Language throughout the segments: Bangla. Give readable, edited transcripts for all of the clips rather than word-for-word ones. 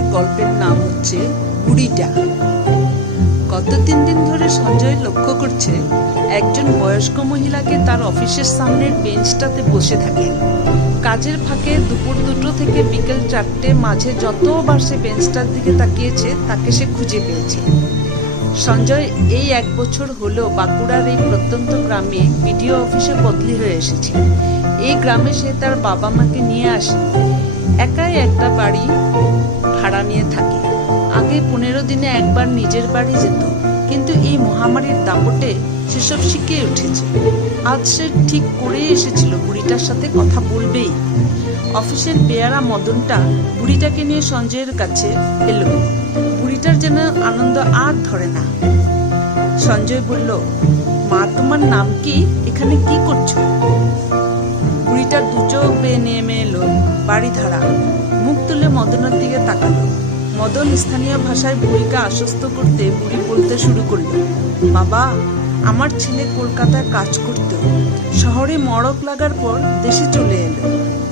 আজকের গল্পের নাম হচ্ছে বুড়িটা। গত 3 দিন ধরে সঞ্জয় লক্ষ্য করছে একজন বয়স্ক মহিলাকে তার অফিসের সামনের বেঞ্চটাতে বসে থাকে। কাজের ফাঁকে দুপুর 2টো থেকে বিকেল 4টে মাঝে যতবার সে বেঞ্চটার দিকে তাকিয়েছে তাকে সে খুঁজে পেয়েছে। সঞ্জয় এই 1 বছর হলো বাঁকুড়ার এই প্রত্যন্ত গ্রামে বিডিও অফিসে বদলি হয়ে এসেছে। এই গ্রামে সে তার বাবা মাকে নিয়ে আসে, একাই একটা বাড়ি ভাড়া নিয়ে থাকে। আগে 15 দিনে একবার নিজের বাড়ি যেত, কিন্তু এই মহামারীর দাপটে সেসব শিখে উঠেছে। আজ সে ঠিক করেই এসেছিল বুড়িটার সাথে কথা বলবেই। অফিসের পেয়ারা মদনটা বুড়িটাকে নিয়ে সঞ্জয়ের কাছে এলো। বুড়িটার যেন আনন্দ আর ধরে না। সঞ্জয় বলল, মা তোমার নাম কি? এখানে কি করছো? বুড়িটা 2 চোখ বেয়ে নেমে এলো বাড়ি ধারা, মুখ তুলে মদনের দিকে তাকালো। মদন স্থানীয় ভাষায় বুড়িকে আশ্বস্ত করতে বুড়ি বলতে শুরু করলো, বাবা, আমার ছেলে কলকাতায় কাজ করত, শহরে মড়ক লাগার পর দেশে চলে এলো,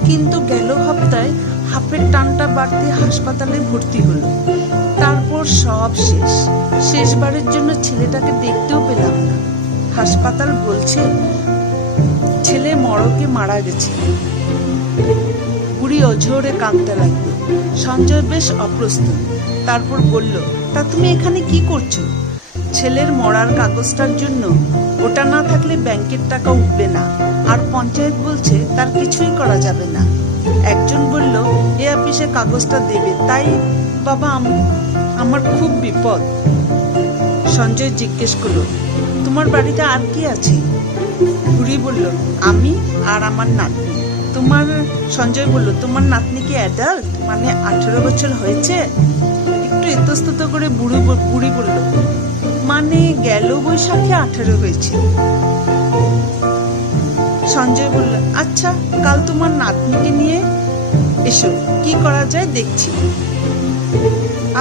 কিন্তু গেল সপ্তাহে হাঁপের টানটা বাড়তে হাসপাতালে ভর্তি হলো। তারপর সব শেষবারের জন্য ছেলেটাকে দেখতেও পেলাম না। হাসপাতাল বলছে ছেলে মড়কে মারা গেছে। বুড়ি অঝোরে কাঁদতে লাগলো। সঞ্জয় বেশ অপ্রস্তুত। তারপর বলল, তা তুমি এখানে কি করছো? ছেলের মরার কাগজটার জন্য। ওটা না থাকলে ব্যাংকের টাকা উঠবে না, আর পঞ্চায়েত বলছে তার কিছুই করা যাবে না। একজন বলল এ অফিসে কাগজটা দেবে, তাই বাবা আমার খুব বিপদ। সঞ্জয় জিজ্ঞেস করলো, তোমার বাড়িতে আর কি আছে? বুড়ি বলল, আমি আর আমার নাতনি। সঞ্জয় বলল, তোমার নাতনি কি অ্যাডাল্ট, মানে 18 বছর হয়েছে? একটু ইতস্তত করে বুড়ি বলল, মানে গেল বৈশাখে 18 হয়েছে। সঞ্জয় বলল, আচ্ছা, কাল তোমার নাতনিকে নিয়ে এসো, কি করা যায় দেখছি।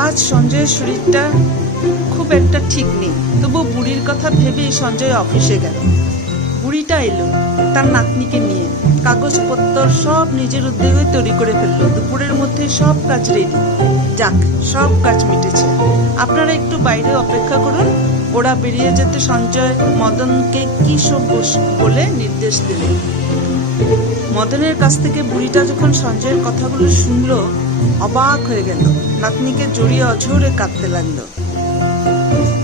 আজ সঞ্জয়ের শরীরটা খুব একটা ঠিক নেই, তবু বুড়ির কথা ভেবে সঞ্জয় অফিসে গেল। বুড়িটা এলো তার নাতনিকে নিয়ে। কাগজপত্র সব নিজের উদ্যোগে তৈরি করে ফেললো। দুপুরের মধ্যে সব কাজ রেডি। যাক, সব কাজ মিটেছে, আপনারা একটু বাইরে অপেক্ষা করুন। ওরা বেরিয়ে যেতে সঞ্জয় মদনকে কি সব বলে নির্দেশ দিলেন। মদনের কাছ থেকে বুড়িটা যখন সঞ্জয়ের কথাগুলো শুনলো, অবাক হয়ে গেল। নাতনিকে জড়িয়ে অঝোরে কাঁদতে লাগলো।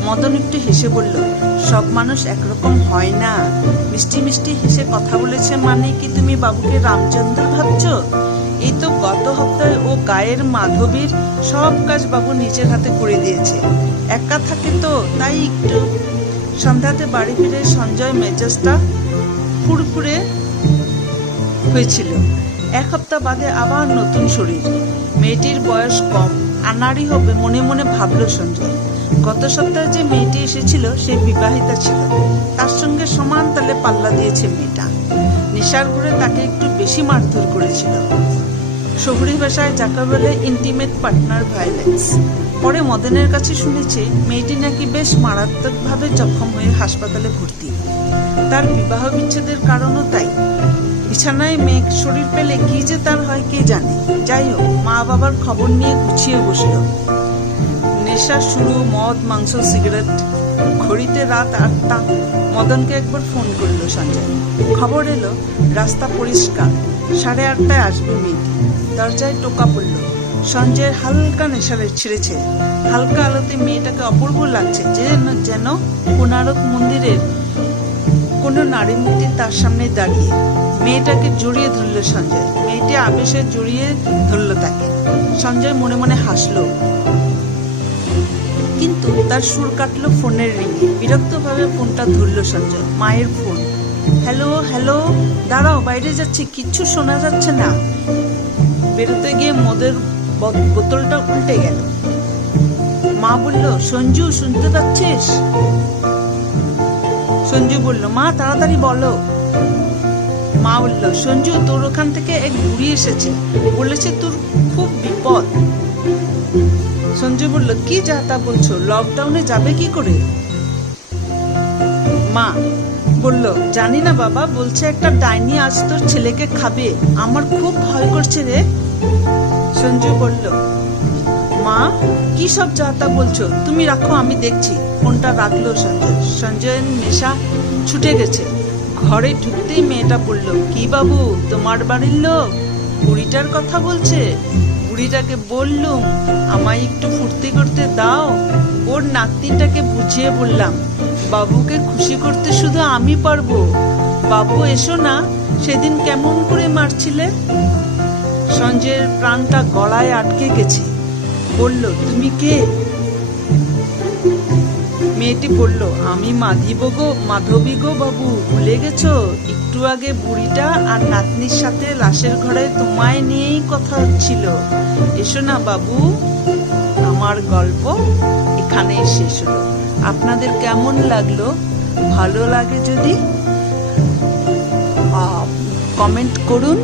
মদন একটু হেসে বলল, সব মানুষ একরকম হয় না। মিষ্টি মিষ্টি হেসে কথা বলেছে মানে কি তুমি বাবুকে রামচন্দ্র ভাবছ? এই তো গত সপ্তাহে ও গায়ের মাধবীর সব কাজ বাবু নিজের হাতে করে দিয়েছে। একা থাকে তো, তাই একটু। সন্ধ্যাতে বাড়ি ফিরে সঞ্জয় মেজাজটা ফুরফুরে হয়েছিল। 1 সপ্তাহ বাদে আবার নতুন শরীর। মেয়েটির বয়স কম, আনাড়ি হবে মনে মনে ভাবলো সঞ্জয়। গত সপ্তাহে যে মেয়েটি এসেছিল সে বিবাহিতা ছিল, তার সঙ্গে সমান তালে পাল্লা দিয়েছে মেয়েটা। নেশার ঘুরে তাকে একটু বেশি মারধর করেছিল। শহুরি ভাষায় যাকে বলে ইন্টিমেট পার্টনার ভায়োলেন্স। পরে মদনের কাছে শুনেছে মেয়েটি নাকি বেশ মারাত্মকভাবে জখম হয়ে হাসপাতালে ভর্তি। তার বিবাহ বিচ্ছেদের কারণও তাই। বিছানায় মেঘ শরীর পেলে কি যে তার হয় কে জানে। যাই হোক, মা বাবার খবর নিয়ে গুছিয়ে বসল। নেশা শুরু, মদ, মাংস, সিগারেট। ঘড়িতে রাত 8টা। মদনকে একবার ফোন করলো সঞ্জয়। খবর এলো রাস্তা পরিষ্কার, 8:30টায় আসবে মেয়েটি। দরজায় টোকা পড়ল। সঞ্জয়ের হালকা নেশা ছেড়েছে। হালকা আলোতে মেয়েটাকে অপূর্ব লাগছে, যেন কোণারক মন্দিরের কোনো নারী মূর্তি তার সামনে দাঁড়িয়ে। মেয়েটাকে জড়িয়ে ধরল সঞ্জয়। মেয়েটি আবেশে জড়িয়ে ধরল তাকে। সঞ্জয় মনে মনে হাসলো, কিন্তু তার সুর কাটলো ফোনের রিংয়ে। বিরক্তভাবে ফোনটা ধরল সঞ্জয়। মায়ের ফোন। হ্যালো হ্যালো, দাঁড়াও, বাইরে যাচ্ছি, কিচ্ছু শোনা যাচ্ছে না। বেরোতে গিয়ে মদের বোতলটা উল্টে গেল। মা বলল, সঞ্জু শুনতে পাচ্ছিস? সঞ্জু বলল, মা তাড়াতাড়ি বলো। মা বলল, সঞ্জু, তোর ওখান থেকে এক বুড়ি এসেছে, বলেছে তোর খুব বিপদ। সঞ্জু বলল, কি যা তা বলছো? লকডাউনে যাবে কি করে? মা বলল, জানি না বাবা, বলছে একটা ডাইনি আজ তোর ছেলেকে খাবে। আমার খুব ভয় করছে রে। সঞ্জু বলল, মা, কি সব যাতা বলছো? তুমি রাখো, আমি দেখছি। ফোনটা রাখলো সঞ্জয়। সঞ্জয়ের নেশা ছুটে গেছে। ঘরে ঢুকতেই মেয়েটা বলল, কি বাবু, তোমার বাড়ির লোক বুড়িটার কথা বলছে? বুড়িটাকে বললুম আমায় একটু ফুর্তি করতে দাও। ওর নাতনিটাকে বুঝিয়ে বললাম, বাবুকে খুশি করতে শুধু আমি পারবো। বাবু এসো না, সেদিন কেমন করে মারছিলে। সঞ্জয়ের প্রাণটা গলায় আটকে গেছে। বলল, তুমি কে? মেয়েটি বলল, আমি মাধবী গো বাবু, ভুলে গেছো? একটু আগে বুড়িটা আর নাতনির সাথে লাশের ঘরে তোমায় নিয়েই কথা হচ্ছিল। এসো না বাবু। আমার গল্প এখানেই শেষ হলো। আপনাদের কেমন লাগলো? ভালো লাগে যদি কমেন্ট করুন।